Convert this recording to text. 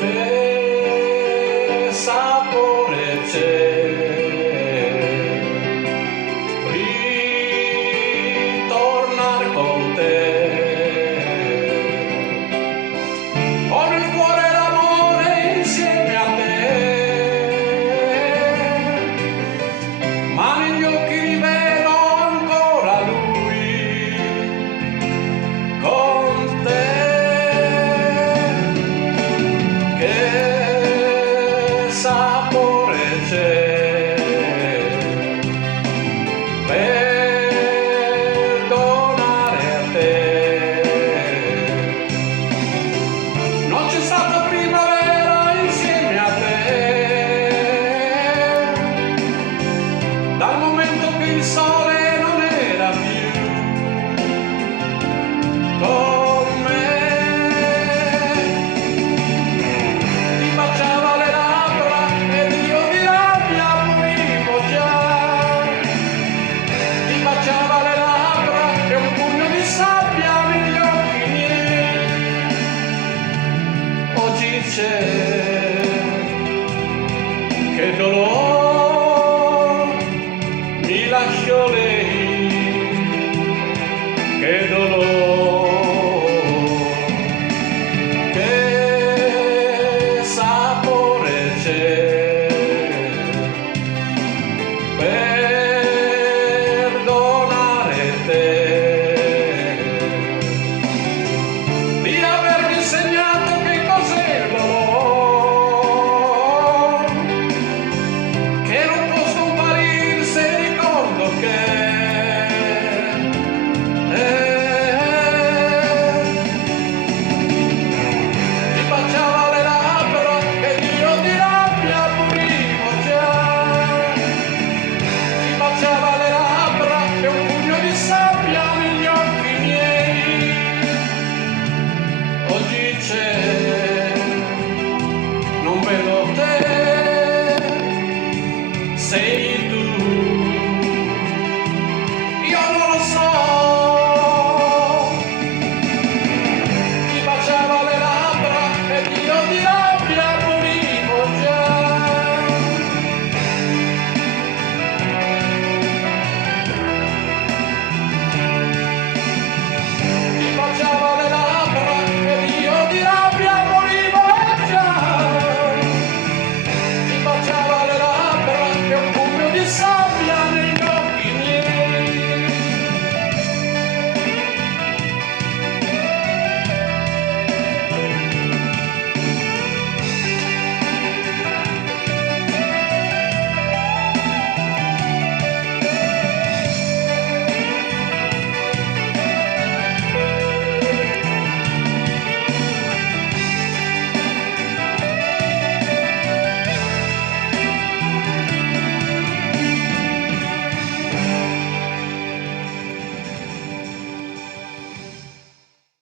Che sapore c'è ritornar con te? Ho nel cuore l'amore insieme a te, ma negli occhi rivedo ancora lui con te. Che sapore c'è perdonare a te? Non c'è stata primavera insieme a te, dal momento che il sole non era più con me. Ti baciava le labbra ed io di rabbia morivo già. Ti baciava le labbra e un pugno di sabbia negli occhi miei. Oggi c'è che dolore